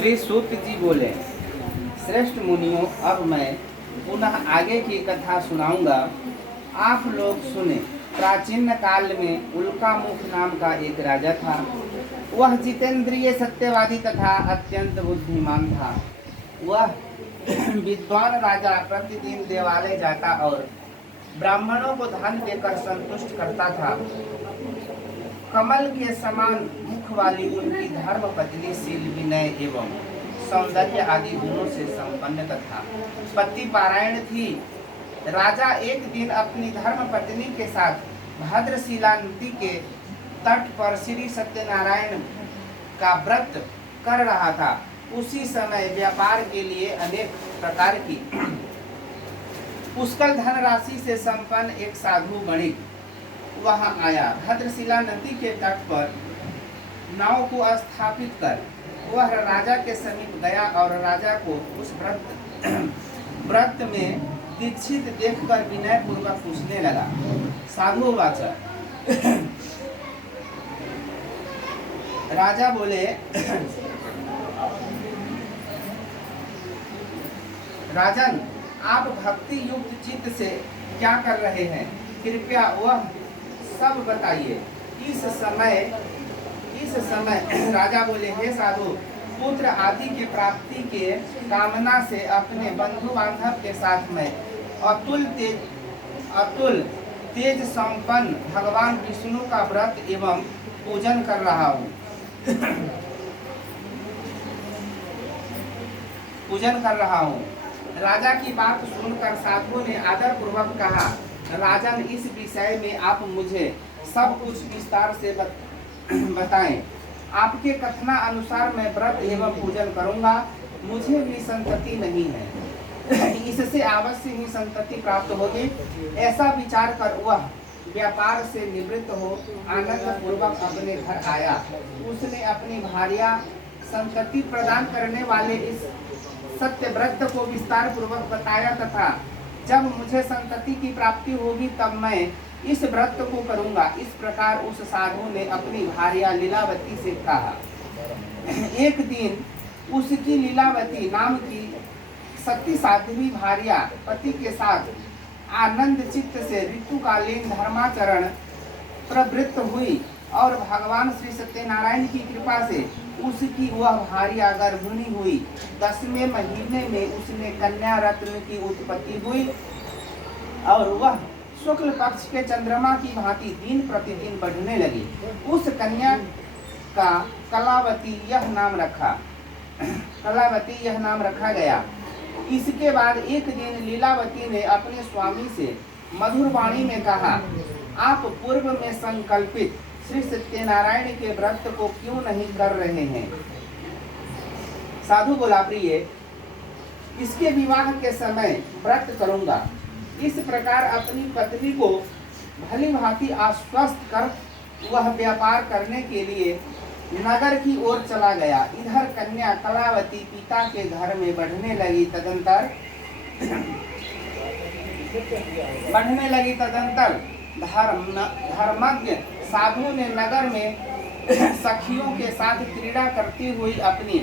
श्री सूत जी बोले, श्रेष्ठ मुनियों, अब मैं पुनः आगे की कथा सुनाऊंगा। आप लोग सुने। प्राचीन काल में उल्कामुख नाम का एक राजा था। वह जितेंद्रिय, सत्यवादी तथा अत्यंत बुद्धिमान था। वह विद्वान राजा प्रतिदिन देवालय जाता और ब्राह्मणों को धन देकर संतुष्ट करता था। कमल के समान मुख वाली उनकी धर्म पत्नी शील, विनय एवं सौंदर्य आदि गुणों से संपन्न तथा पति पारायण थी। राजा एक दिन अपनी धर्म पत्नी के साथ भद्रशिला नदी के तट पर श्री सत्यनारायण का व्रत कर रहा था। उसी समय व्यापार के लिए अनेक प्रकार की पुष्कल धनराशि से संपन्न एक साधु वणिक वहां आया। भद्रशिला नदी के तट पर नाव को स्थापित कर वह राजा के समीप गया और राजा को उस व्रत में दीक्षित देखकर विनय पूर्वक पूछने लगा। साधु वाचा राजा बोले, राजन, आप भक्ति युक्त चित्त से क्या कर रहे हैं? कृपया वह सब बताइए। इस समय राजा बोले, हे साधु, पुत्र आदि की प्राप्ति के कामना से अपने बंधु बांधव के साथ में अतुल तेज संपन्न भगवान विष्णु का व्रत एवं पूजन कर रहा हूँ। राजा की बात सुनकर साधु ने आदर पूर्वक कहा, राजन, इस विषय में आप मुझे सब कुछ विस्तार से बताएं। आपके कथना अनुसार मैं व्रत एवं पूजन करूंगा। मुझे भी संतति नहीं है, इससे अवश्य ही संतति प्राप्त होगी। ऐसा विचार कर वह व्यापार से निवृत्त हो आनंद पूर्वक अपने घर आया। उसने अपनी भार्या संतति प्रदान करने वाले इस सत्य व्रत को विस्तार पूर्वक बताया तथा जब मुझे संतति की प्राप्ति होगी तब मैं इस व्रत को करूंगा। इस प्रकार उस साधु ने अपनी भार्या लीलावती से कहा। एक दिन उसकी लीलावती नाम की सती साध्वी भार्या पति के साथ आनंद चित्त से ऋतुकालीन धर्माचरण प्रवृत्त हुई और भगवान श्री सत्यनारायण की कृपा से उसकी वह भार्या गर्भिणी हुई। 10वें महीने में उसने कन्या रत्न की उत्पत्ति हुई और वह शुक्ल पक्ष के चंद्रमा की भांति दिन प्रतिदिन बढ़ने लगी। उस कन्या का कलावती यह नाम रखा गया। इसके बाद एक दिन लीलावती ने अपने स्वामी से मधुर वाणी में कहा, आप पूर्व में संकल्पित श्री सत्यनारायण के व्रत को क्यों नहीं कर रहे हैं? साधु बोला, प्रिय, इसके विवाह के समय व्रत करूंगा। इस प्रकार अपनी पत्नी को भली भांति आश्वस्त कर वह व्यापार करने के लिए नगर की ओर चला गया। इधर कन्या कलावती पिता के घर में बढ़ने लगी। तदंतर धर्मज्ञ साधु ने नगर में सखियों के साथ क्रीड़ा करती हुई अपनी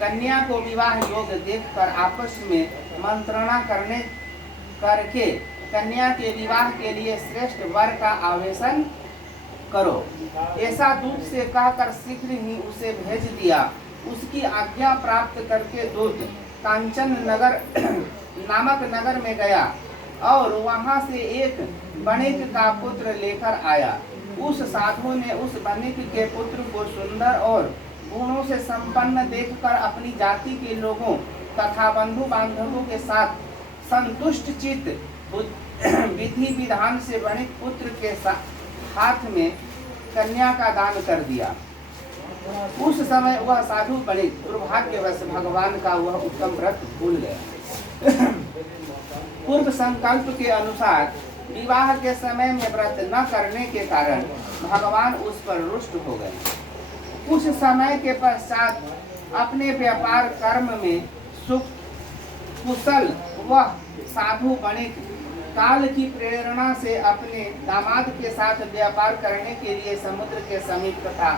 कन्या को विवाह योग्य देखकर आपस में मंत्रणा करके कन्या के विवाह के लिए श्रेष्ठ वर का आवेदन करो, ऐसा दूत से कहकर शीघ्र ही उसे भेज दिया। उसकी आज्ञा प्राप्त करके दूत कांचन नगर नामक नगर में गया और वहां से एक वणिक का पुत्र लेकर आया। उस साधु ने उस वणिक के पुत्र को सुंदर और गुणों से संपन्न देखकर अपनी जाति के लोगों तथा बंधु बांधवों के साथ संतुष्ट चित्त विधि विधान से वणिक पुत्र के हाथ में कन्या का दान कर दिया। उस समय वह साधु वणिक दुर्भाग्यवश भगवान का वह उत्तम व्रत भूल गया। पूर्व संकल्प के अनुसार विवाह के समय में व्रत न करने के कारण भगवान उस पर रुष्ट हो गए। कुछ समय के पश्चात अपने व्यापार कर्म में सुख कुशल वह साधु वणिक काल की प्रेरणा से अपने दामाद के साथ व्यापार करने के लिए समुद्र के समीप तथा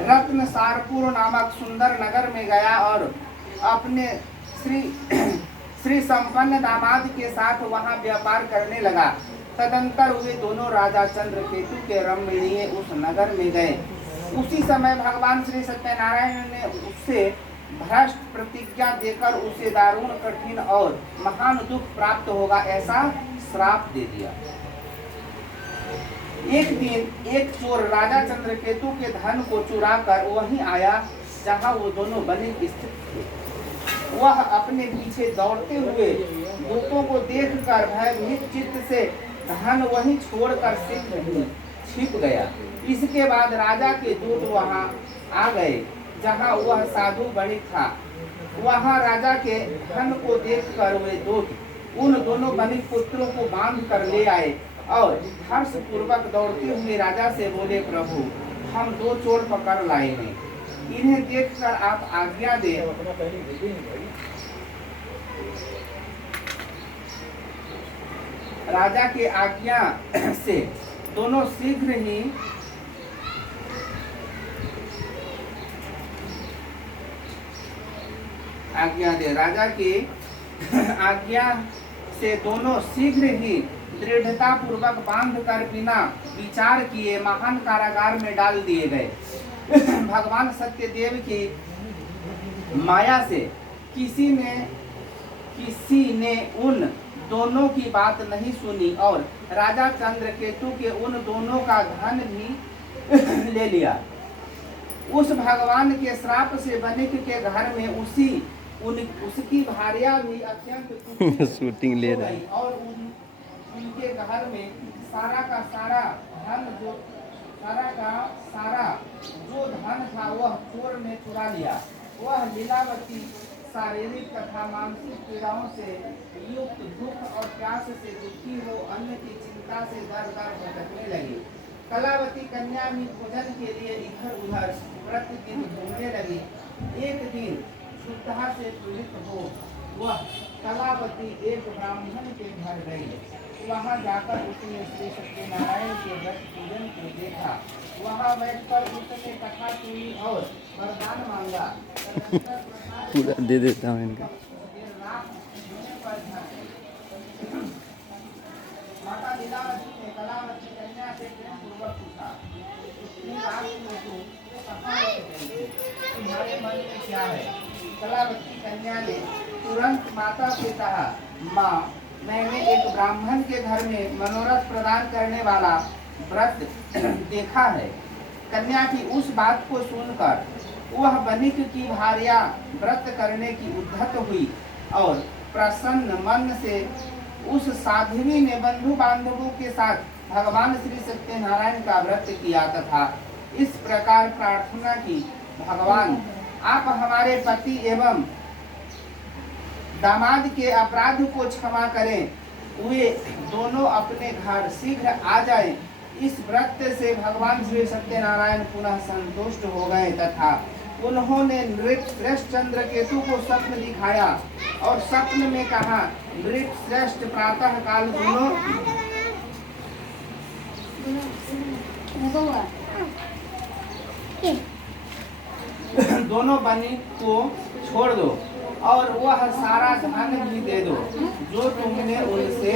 रत्न सारपुर नामक सुंदर नगर में गया और अपने श्री संपन्न दामाद के साथ वहां व्यापार करने लगा। तदंतर वे दोनों राजा चंद्रकेतु के रमणीय उस नगर में गए। उसी समय भगवान श्री सत्यनारायण ने उससे भ्रष्ट प्रतिज्ञा देकर उसे दारुण कठिन और महान दुख प्राप्त होगा ऐसा श्राप दे दिया। एक दिन एक चोर राजा चंद्रकेतु के धन को चुरा कर वहीं आया जहां वो दोनों बनिक स्थित थे। वह अपने पीछे दौड़ते हुए दूतों को देखकर भयभीत चित्त से धन वहीं छोड़कर शीघ्र ही छिप गया। इसके बाद राजा के दूत वहां आ गए जहां वह साधु बणिक था। वहां राजा के धन को देखकर वे दूत उन दोनों बनिक पुत्रों को बांध कर ले आए और हर्ष पूर्वक दौड़ते हुए राजा से बोले, प्रभु हम 2 चोर पकड़ लाए हैं, इन्हें देखकर आप आज्ञा दें। राजा के आज्ञा से दोनों शीघ्र ही आज्ञा दे। राजा की आज्ञा से दोनों शीघ्र ही दृढ़ता पूर्वक बांध कर बिना विचार किए महान कारागार में डाल दिए गए। भगवान सत्यदेव की माया से किसी ने उन दोनों की बात नहीं सुनी और राजा चंद्रकेतु के उन दोनों का धन भी ले लिया। उस भगवान के श्राप से बनिक के घर में उसकी भार्या भी अत्यंत शूटिंग ले रहा है और उनके घर में सारा का सारा धन जो धन था वह चोर ने चुरा लिया। वह लीलावती शारीरिक तथा मानसिक पीड़ाओं से युक्त दुख और प्यास से दुखी हो अन्न की चिंता से दर दर भटकने लगी। कलावती कन्या भी भोजन के लिए इधर उधर प्रतिदिन घूमने लगी। एक दिन शुद्धता से पीड़ित हो वह कलावती एक ब्राह्मण के घर गई। वहां जाकर उसने श्री सत्यनारायण के व्रत पूजन को देखा। वहां बैठकर उसने कथा सुनी और वरदान मांगा। पूरा दे देता हूँ इनका। माता लीलावती ने कलावती कन्या से प्रेम पूर्वक पूछा, तुम्हारे मन में क्या है? कलावती कन्या ने तुरंत माता से कहा, माँ मैंने एक ब्राह्मण के घर में मनोरथ प्रदान करने वाला व्रत देखा है। कन्या की उस बात को सुनकर वह बनिक की भार्या व्रत करने की उद्धत हुई और प्रसन्न मन से उस साध्वी ने बंधु बांधवों के साथ भगवान श्री सत्यनारायण का व्रत किया तथा इस प्रकार प्रार्थना की, भगवान आप हमारे पति एवं दामाद के अपराध को क्षमा करें, वे दोनों अपने घर शीघ्र आ जाएं। इस व्रत से भगवान श्री सत्यनारायण पुनः संतुष्ट हो गए तथा उन्होंने नृपश्रेष्ठ चंद्रकेतु को स्वप्न दिखाया और स्वप्न में कहा, नृपश्रेष्ठ प्रातः काल दोनों बनिक को छोड़ दो और वह सारा धन भी दे दो जो तुमने उनसे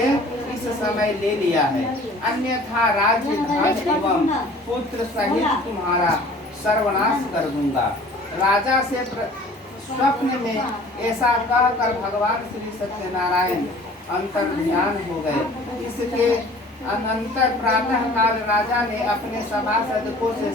इस समय ले लिया है, अन्यथा राज्य धन एवं पुत्र सहित तुम्हारा सर्वनाश कर दूंगा। राजा से स्वप्न में ऐसा कहकर भगवान श्री सत्यनारायण अंतर्ध्यान हो गए। इसके अनंतर प्रातः काल राजा ने अपने सभासदों से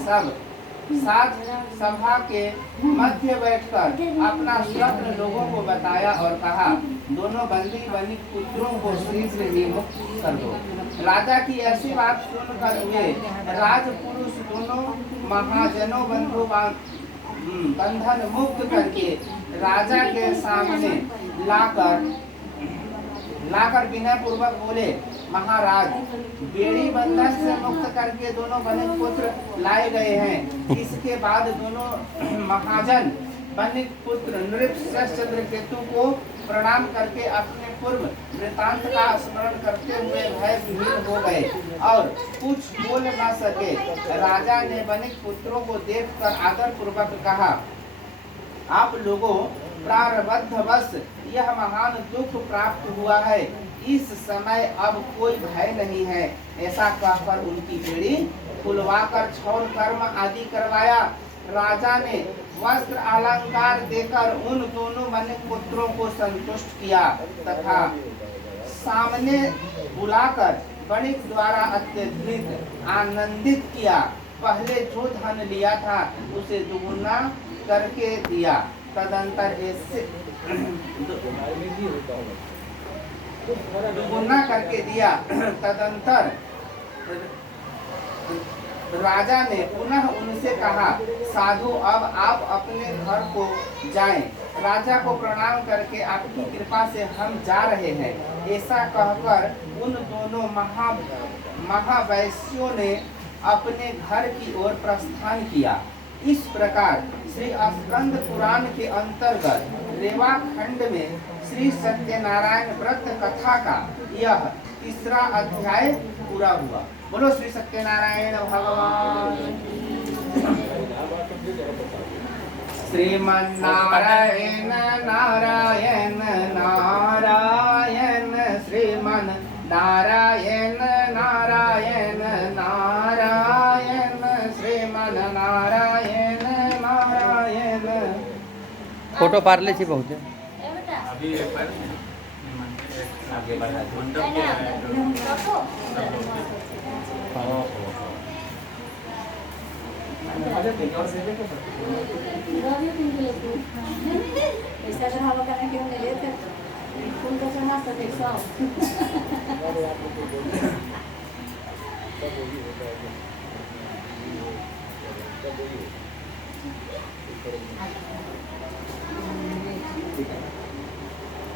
साथ सभा के मध्य बैठकर अपना स्वप्न लोगों को बताया और कहा, दोनों बंदी बनिक पुत्रों को शीघ्र ही मुक्त कर दो। राजा की ऐसी बात सुनकर वे राजपुरुष दोनों महाजनों बंधु बंधन मुक्त करके राजा के सामने लाकर विनय पूर्वक बोले, महाराज बेड़ी बंधन से मुक्त करके दोनों बनिक पुत्र लाए गए हैं। इसके बाद दोनों महाजन बनिक पुत्र नृपश्रेष्ठ चंद्रकेतु को प्रणाम करके अपने पूर्व वृतांत का स्मरण करते हुए भय विहीन हो गए और कुछ बोल न सके। राजा ने वणिक पुत्रों को देखकर आदर पूर्वक कहा, आप लोगों प्रारब्धवश यह महान दुख प्राप्त हुआ है, इस समय अब कोई भय नहीं है। ऐसा कहकर उनकी बेड़ी खुलवाकर क्षौर कर्म आदि करवाया। राजा ने वस्त्र अलंकार देकर उन दोनों वणिक पुत्रों को संतुष्ट किया तथा सामने बुलाकर वणिक द्वारा अत्यधिक आनंदित किया। पहले जो धन लिया था उसे दुगुना करके दिया। तदंतर ऐसे दुगुना करके दिया। तदंतर राजा ने पुनः उनसे कहा, साधु अब आप अपने घर को जाएं। राजा को प्रणाम करके आपकी कृपा से हम जा रहे हैं। ऐसा कहकर उन दोनों महावैश्यों ने अपने घर की ओर प्रस्थान किया। इस प्रकार श्री स्कंद पुराण के अंतर्गत रेवा खंड में श्री सत्यनारायण व्रत कथा का यह तीसरा अध्याय पूरा हुआ। बोलो श्री सत्यनारायण भगवान। श्रीमन्नारायण नारायण नारायण श्रीमन नारायण नारायण नारायण श्रीमन नारायण नारायण। फोटो पारले छी बहुत है। अभी एक बार आगे बढ़ा मंडप के ऐसा अगर हवा करने के लिए लेते फूल का चढ़ा सकते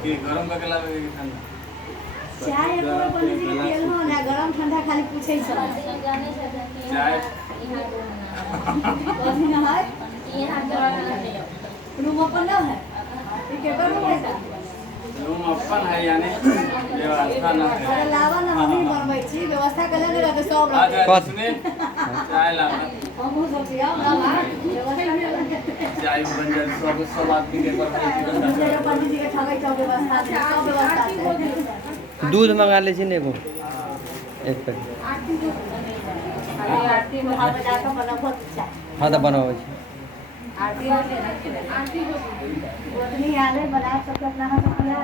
कि गरम करके लावे कि ठंडा चाय पूरा बंद के हो ना गरम ठंडा खाली पूछे सब चाय कथी ना है रूम ओपन ना है ठीक है रूम है रूम अपन है यानी व्यवस्था ना है। अरे लावा ना हम बनबै छी व्यवस्था कर ले रहते सब आज रहते इसमें चाय लाना हम सब पिया ना व्यवस्था चाय बन जाए सब आदमी के पर पंडित जी के ठगै सब व्यवस्था सब व्यवस्था दूध मंगा ले छी नेबो एक पैकेट। आरती में हाथ बजा के बनाबो चाय हाँ तो बनावे छी। आरती उतनी आले बना सबके अपना हाथ किया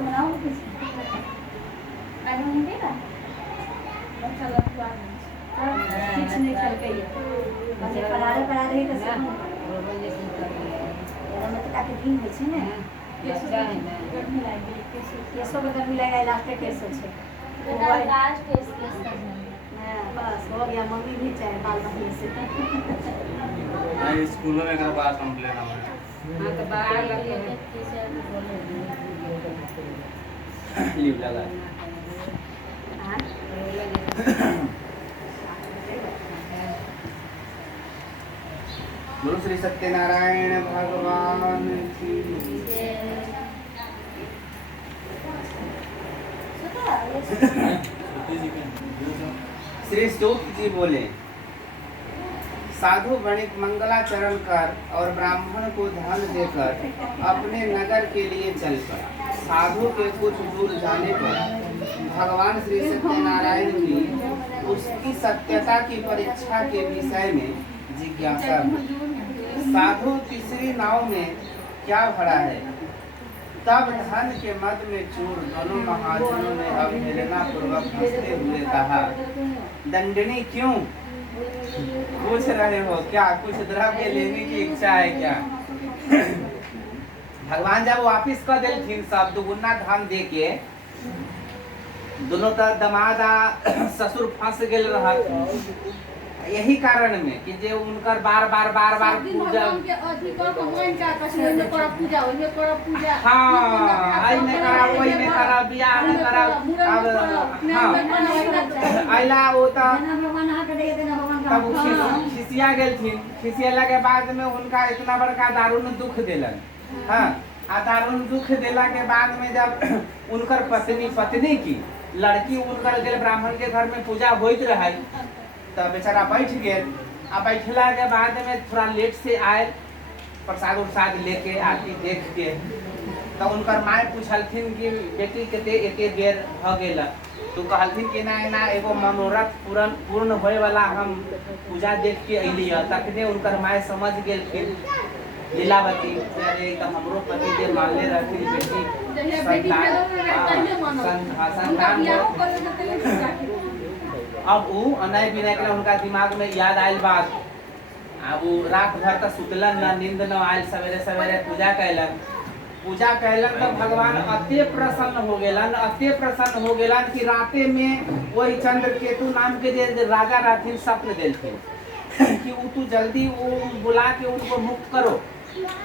बनाओ कुछ नहीं कर के बस पढ़ा रही तो सब मतलब काके दिन होय छै ने गर्मी लागी केसो गर्मी लगा लास्ट केसो छै लास्ट केस बस हो गया। मम्मी भी चाहे बाल बच्चे से नहीं स्कूल में एकरा बात कंप्लेन आवे हां तो बाहर लगे लीव लगा। बोलो श्री सत्यनारायण भगवान की। श्री सूत जी बोले, साधु वणिक मंगलाचरण कर और ब्राह्मण को धन देकर अपने नगर के लिए चल पड़ा। साधु के कुछ दूर जाने पर भगवान श्री सत्यनारायण की उसकी सत्यता की परीक्षा के विषय में जिज्ञासा हुई। साधु तीसरी नाव में क्या भरा है? तब धन के मद में चूर दोनों महाजनों ने अवहेलना पूर्वक हंसते हुए कहा, दंडनी क्यों? पूछ रहे हो क्या? कुछ द्रव्य लेने की इच्छा है क्या? भगवान जब वापिस कर दिलखिन सब दुगुना धन दे के, दोनों दमाद ससुर फंस गेल रहत। यही कारण में कि जे उनकर बार बार पूजा हाँ आई में करा वही में करा बियाह में करा अब हाँ आइला वो तो भगवान हाथ दे देना भगवान तब वो खिसिया गेलथिन। खिसियला के बाद में उनका इतना बड़का दारुण दुख दिलन। हाँ, आ दारुण दुख दिला के बाद में जब उनकर पत्नी की लड़की उनकर गेल ब्राह्मण के घर में पूजा होइत रहे, तब बेचारा बैठ गेल। आ बैठला के बाद में थोड़ा लेट से आए, प्रसाद उरसाद लेके आरती देख के, तो उनकर माए पूछलथिन कि बेटी के एते देर भ गेल, तो कहलथिन कि ना एगो मनोरथ पूर्ण होए वाला हम पूजा देख के अइली है। तखने उनकर माए समझ गेलखिन लीलावती, अरे तो हमरो पति जे मानले रहथिन बेटी अब उ अनय बिनय के उनका दिमाग में याद आयल बात। अब उ रात भर तक सुतलन ना, नींद न आयल। सवेरे सवेरे पूजा कैलन तो भगवान अति प्रसन्न हो गेलन कि राते में वही चंद्रकेतु नाम के जे राजा रहथिन स्वप्न देलथिन कि उ तू जल्दी वो बुला के उनको मुक्त करो,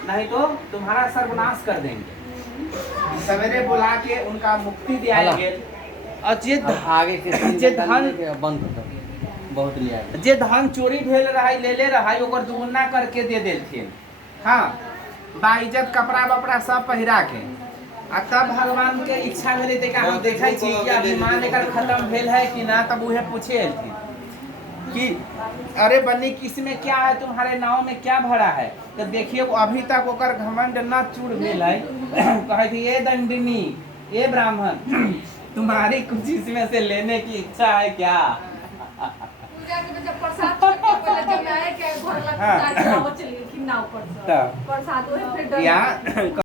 नहीं तो तुम्हारा सर्वनाश कर देंगे। सवेरे बुला के उनका मुक्ति दिया गेल। आगे के धन बंद होता बहुत लिया जे धन चोरी भेल रहा ले रहा ओकर दुगुना करके दे देलथिन। हाँ, बाइज्जत कपड़ा वपड़ा सब पहिरा के। आ तब भगवान के इच्छा भेले ते का हम देखै छी कि अभिमान एकर खत्म भेल है कि ना। तब उहे पूछे एलथिन कि अरे बन्नी किसमें क्या है, तुम्हारे नाव में क्या भरा है। तो देखिए अभी तक ओकर घमंड न चूड़ भेल है। कहे थी ये दंडिनी, ये ब्राह्मण, तुम्हारी कुछ इसमें से लेने की इच्छा है क्या। प्रसाद